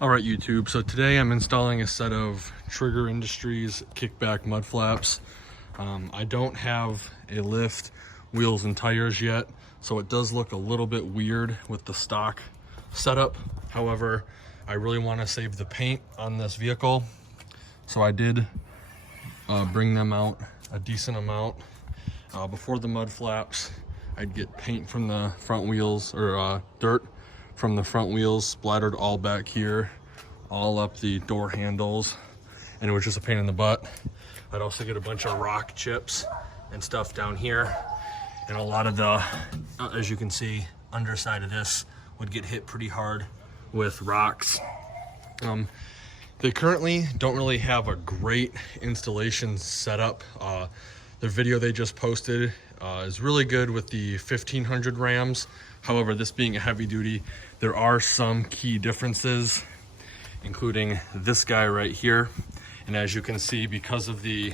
All right, YouTube. So today I'm installing a set of Trigger Industries kickback mud flaps. I don't have a lift, wheels, and tires yet, so it does look a little bit weird with the stock setup. However, I really want to save the paint on this vehicle, so I did bring them out a decent amount. Before the mud flaps, I'd get paint from the front wheels, or dirt from the front wheels splattered all back here, all up the door handles, and it was just a pain in the butt. I'd also get a bunch of rock chips and stuff down here, and a lot of the, as you can see, underside of this would get hit pretty hard with rocks. They currently don't really have a great installation setup. The video they just posted is really good with the 1500 Rams. However, this being a heavy duty, there are some key differences, including this guy right here. And as you can see, because of the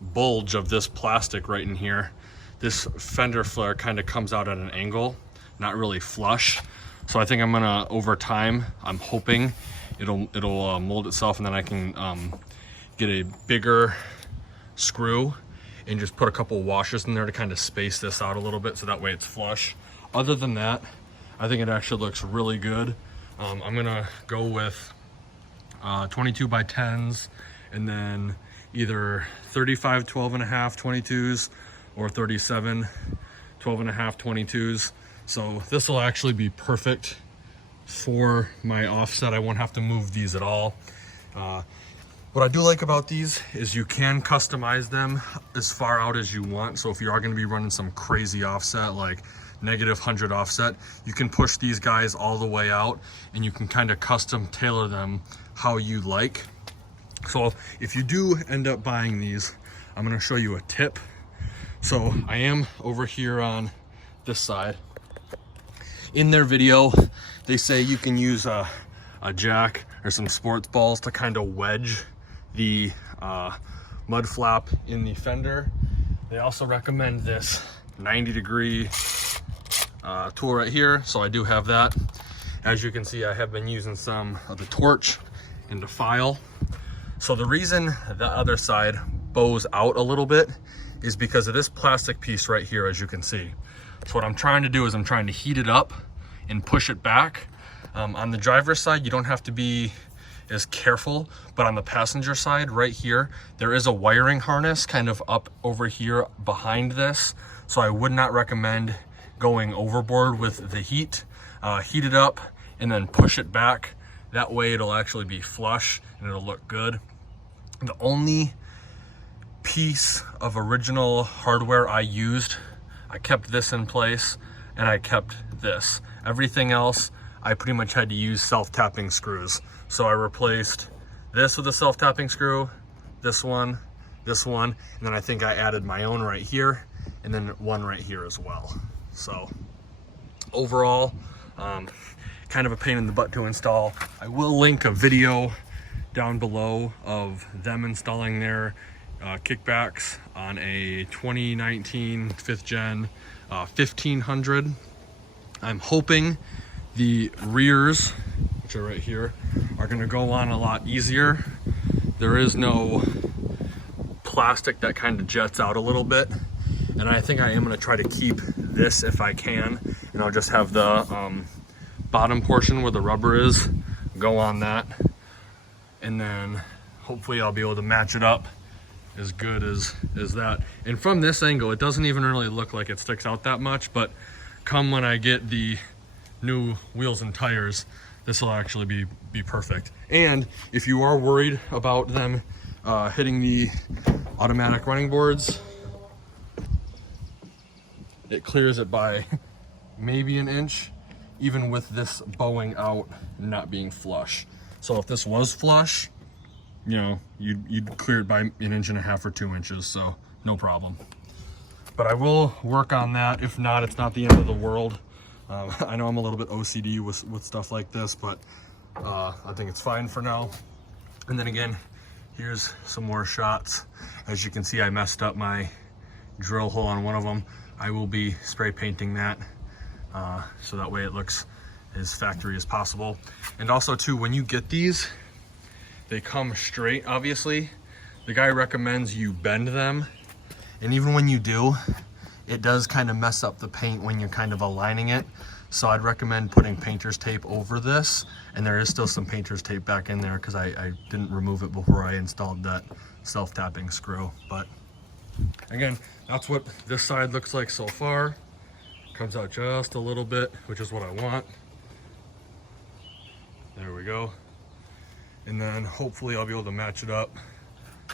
bulge of this plastic right in here, this fender flare kind of comes out at an angle, not really flush. So I think I'm gonna, over time, I'm hoping it'll mold itself, and then I can get a bigger screw and just put a couple washers in there to kind of space this out a little bit, so that way it's flush. Other than that, I think it actually looks really good. I'm gonna go with 22 by 10s, and then either 35 12.5 22s or 37 12.5 22s. So this will actually be perfect for my offset. I won't have to move these at all. What I do like about these is you can customize them as far out as you want. So if you are going to be running some crazy offset, like -100 offset, you can push these guys all the way out, and you can kind of custom tailor them how you like. So if you do end up buying these, I'm going to show you a tip. So I am over here on this side. In their video, they say you can use a jack or some sports balls to kind of wedge the mud flap in the fender. They also recommend this 90-degree tool right here, so I do have that. As you can see, I have been using some of the torch and the file. So the reason the other side bows out a little bit is because of this plastic piece right here, as you can see. So what I'm trying to do is I'm trying to heat it up and push it back. On the driver's side, you don't have to be as careful, but on the passenger side right here, there is a wiring harness kind of up over here behind this. So I would not recommend going overboard with the heat. Heat it up and then push it back. That way it'll actually be flush and it'll look good. The only piece of original hardware I used, I kept this in place, and I kept this. Everything else, I pretty much had to use self-tapping screws. So I replaced this with a self-tapping screw, this one, and then I think I added my own right here, and then one right here as well. So overall, kind of a pain in the butt to install. I will link a video down below of them installing their kickbacks on a 2019 5th gen 1500. I'm hoping the rears, which are right here, are going to go on a lot easier. There is no plastic that kind of jets out a little bit, and I think I am going to try to keep this if I can, and I'll just have the bottom portion where the rubber is go on that, and then hopefully I'll be able to match it up as good as that. And from this angle, it doesn't even really look like it sticks out that much, but come when I get the new wheels and tires, this will actually be perfect. And if you are worried about them hitting the automatic running boards, it clears it by maybe an inch, even with this bowing out and not being flush. So if this was flush, you know, you'd clear it by 1.5 inches or 2 inches, so no problem. But I will work on that. If not, it's not the end of the world. I know I'm a little bit OCD with stuff like this, but I think it's fine for now. And then again, here's some more shots. As you can see, I messed up my drill hole on one of them. I will be spray painting that so that way it looks as factory as possible. And also too, when you get these, they come straight, obviously. The guy recommends you bend them. And even when you do, it does kind of mess up the paint when you're kind of aligning it. So I'd recommend putting painter's tape over this. And there is still some painter's tape back in there because I didn't remove it before I installed that self-tapping screw. But again, that's what this side looks like so far. Comes out just a little bit, which is what I want. There we go. And then hopefully I'll be able to match it up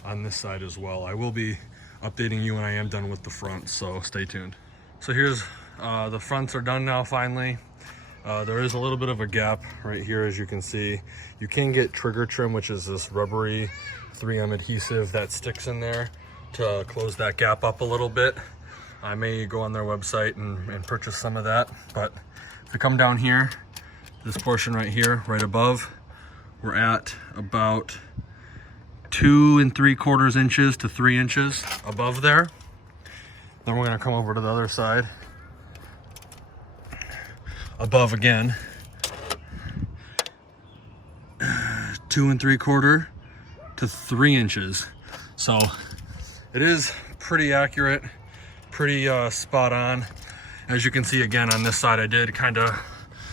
on this side as well. I will be updating you when I am done with the front, so stay tuned. So here's the fronts are done now finally. There is a little bit of a gap right here, as you can see. You can get trigger trim, which is this rubbery 3M adhesive that sticks in there to close that gap up a little bit. I may go on their website and purchase some of that. But if we come down here, this portion right here, right above, we're at about 2 3/4 inches to 3 inches above there. Then we're gonna come over to the other side. Above again, 2 3/4 to 3 inches. So it is pretty accurate, pretty spot on. As you can see again on this side, I did kind of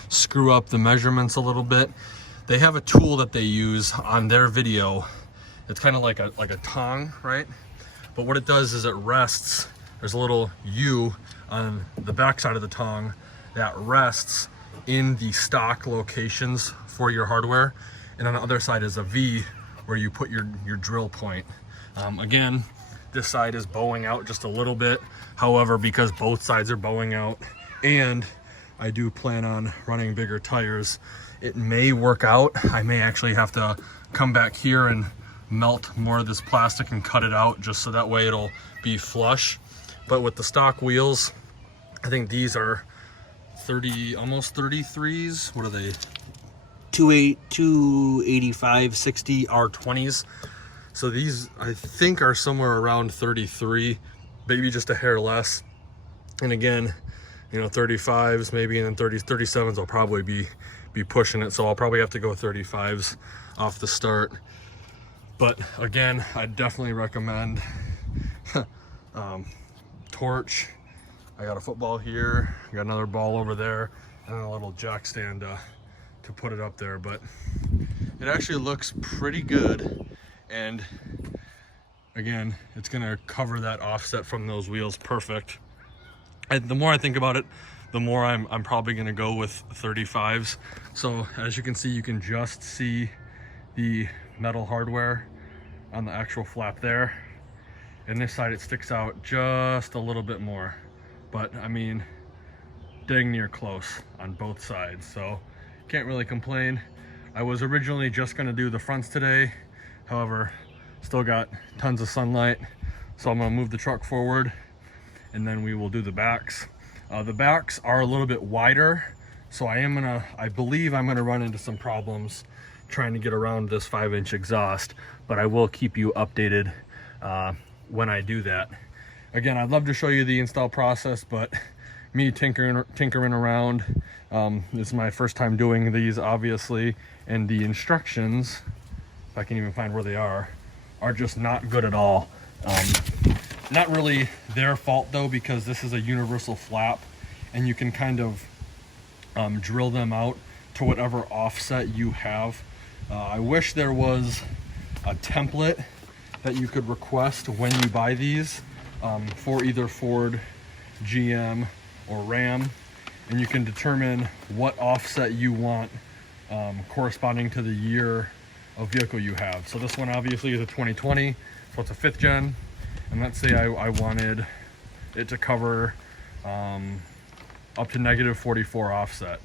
screw up the measurements a little bit. They have a tool that they use on their video. It's kind of like a tong, right? But what it does is it rests. There's a little U on the back side of the tong that rests in the stock locations for your hardware. And on the other side is a V where you put your drill point. Again, this side is bowing out just a little bit. However, because both sides are bowing out and I do plan on running bigger tires, it may work out. I may actually have to come back here and melt more of this plastic and cut it out just so that way it'll be flush. But with the stock wheels, I think these are 30, almost 33s. What are they? 285, 60 R20s. So these I think are somewhere around 33, maybe just a hair less. And again, you know, 35s maybe, and then 37s will probably be pushing it. So I'll probably have to go 35s off the start. But again, I definitely recommend torch. I got a football here, I got another ball over there, and a little jack stand to put it up there. But it actually looks pretty good. And again, it's gonna cover that offset from those wheels perfect. And the more I think about it, the more I'm probably gonna go with 35s. So as you can see, you can just see the metal hardware on the actual flap there. And this side, it sticks out just a little bit more. But I mean, dang near close on both sides. So can't really complain. I was originally just gonna do the fronts today. However, still got tons of sunlight. So I'm gonna move the truck forward and then we will do the backs. The backs are a little bit wider. So I believe I'm gonna run into some problems trying to get around this 5-inch exhaust, but I will keep you updated when I do that. Again, I'd love to show you the install process, but me tinkering around, this is my first time doing these, obviously, and the instructions, if I can even find where they are just not good at all. Not really their fault though, because this is a universal flap and you can kind of drill them out to whatever offset you have. I wish there was a template that you could request when you buy these for either Ford, GM, or Ram, and you can determine what offset you want corresponding to the year of vehicle you have. So this one obviously is a 2020, so it's a 5th gen, and let's say I wanted it to cover up to -44 offset.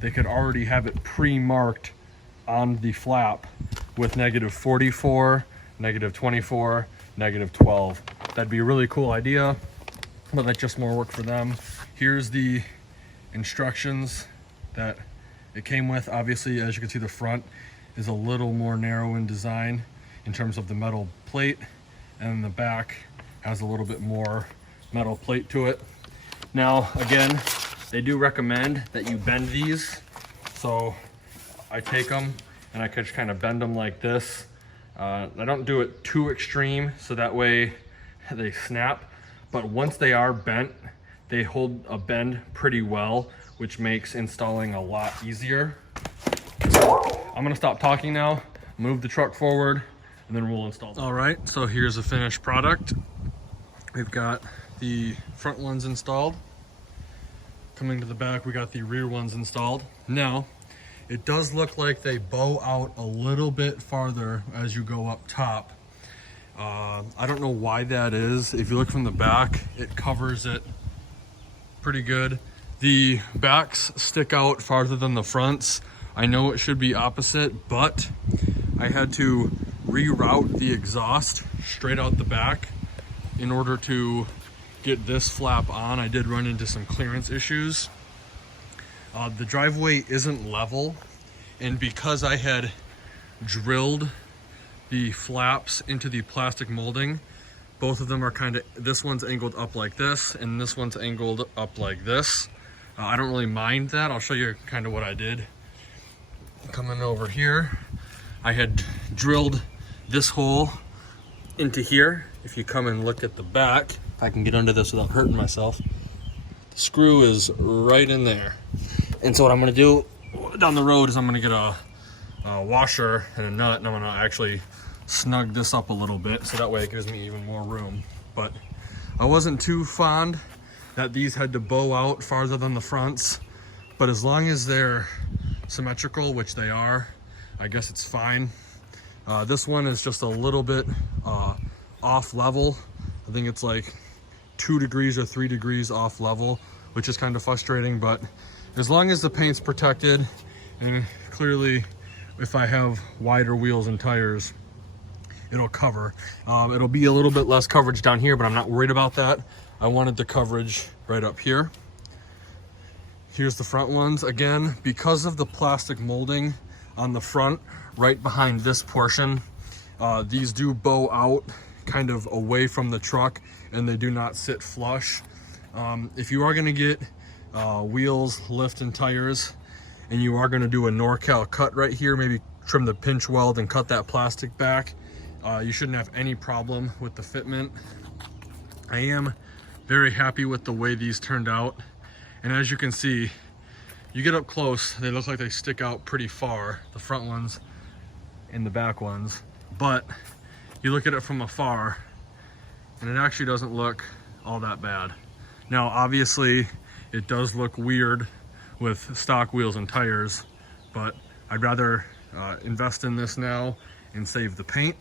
They could already have it pre-marked on the flap with -44, -24, -12. That'd be a really cool idea, but that's just more work for them. Here's the instructions that it came with. Obviously, as you can see, the front is a little more narrow in design in terms of the metal plate, and the back has a little bit more metal plate to it. Now, again, they do recommend that you bend these So I take them and I could just kind of bend them like this. I don't do it too extreme, so that way they snap. But once they are bent, they hold a bend pretty well, which makes installing a lot easier. I'm gonna stop talking now, move the truck forward, and then we'll install them. All right, so here's the finished product. We've got the front ones installed. Coming to the back, we got the rear ones installed. Now, it does look like they bow out a little bit farther as you go up top. I don't know why that is. If you look from the back, it covers it pretty good. The backs stick out farther than the fronts. I know it should be opposite, but I had to reroute the exhaust straight out the back in order to get this flap on. I did run into some clearance issues. The driveway isn't level, and because I had drilled the flaps into the plastic molding, both of them are kind of, this one's angled up like this and this one's angled up like this. I don't really mind that. I'll show you kind of what I did. Coming over here, I had drilled this hole into here. If you come and look at the back, if I can get under this without hurting myself, the screw is right in there. And so what I'm gonna do down the road is I'm gonna get a washer and a nut, and I'm gonna actually snug this up a little bit so that way it gives me even more room. But I wasn't too fond that these had to bow out farther than the fronts, but as long as they're symmetrical, which they are, I guess it's fine. This one is just a little bit off level. I think it's like 2 degrees or 3 degrees off level, which is kind of frustrating, but as long as the paint's protected, and clearly if I have wider wheels and tires, it'll cover. It'll be a little bit less coverage down here, but I'm not worried about that. I wanted the coverage right up here. Here's the front ones. Again, because of the plastic molding on the front, right behind this portion, these do bow out kind of away from the truck, and they do not sit flush. If you are gonna get wheels, lift, and tires, and you are gonna do a NorCal cut right here, maybe trim the pinch weld and cut that plastic back, you shouldn't have any problem with the fitment. I am very happy with the way these turned out. And as you can see, you get up close, they look like they stick out pretty far, the front ones and the back ones. But you look at it from afar, and it actually doesn't look all that bad. Now, obviously, it does look weird with stock wheels and tires, but I'd rather invest in this now and save the paint.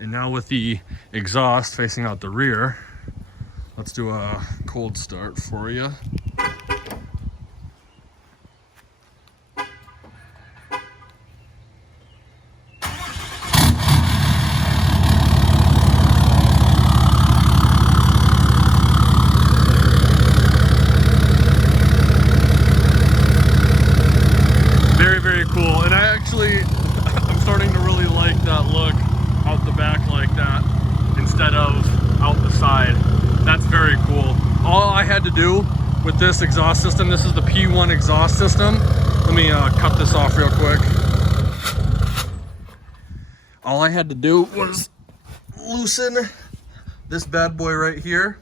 And now with the exhaust facing out the rear, let's do a cold start for you. Very, very cool. And I'm starting to really like that look out the back like that instead of out the side. That's very cool. All I had to do with this exhaust system, this is the P1 exhaust system. Let me cut this off real quick. All I had to do was loosen this bad boy right here,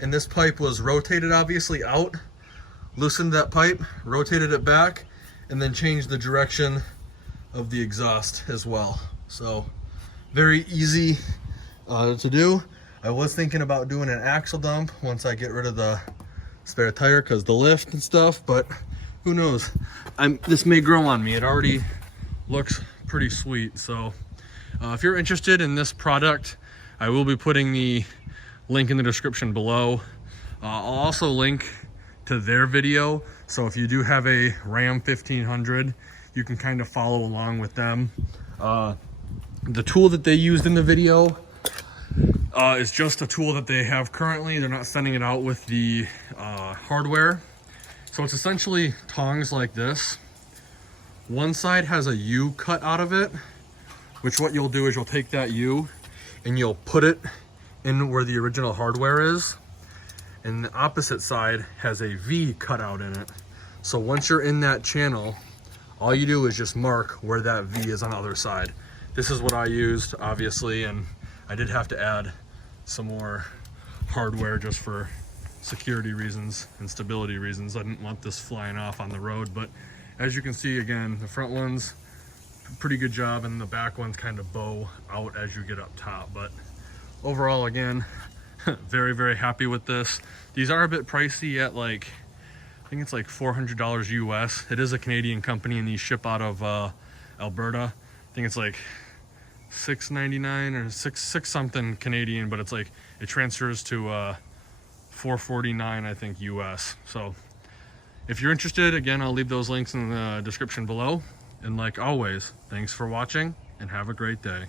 and this pipe was rotated obviously out. Loosened that pipe, rotated it back, and then changed the direction of the exhaust as well. So very easy to do. I was thinking about doing an axle dump once I get rid of the spare tire because the lift and stuff, but who knows? This may grow on me. It already looks pretty sweet. So if you're interested in this product, I will be putting the link in the description below. I'll also link to their video. So if you do have a Ram 1500, you can kind of follow along with them. The tool that they used in the video is just a tool that they have currently. They're not sending it out with the hardware. So it's essentially tongs like this. One side has a U cut out of it, which what you'll do is you'll take that U and you'll put it in where the original hardware is. And the opposite side has a V cut out in it. So once you're in that channel, all you do is just mark where that V is on the other side. This is what I used, obviously, and I did have to add some more hardware just for security reasons and stability reasons. I didn't want this flying off on the road, but as you can see, again, the front one's pretty good job, and the back one's kind of bow out as you get up top. But overall, again, very, very happy with this. These are a bit pricey at like, I think it's like $400 US. It is a Canadian company, and these ship out of Alberta. I think it's like $6.99 or six something Canadian, but it's like it transfers to $449, I think, US. So if you're interested, again, I'll leave those links in the description below. And like always, thanks for watching and have a great day.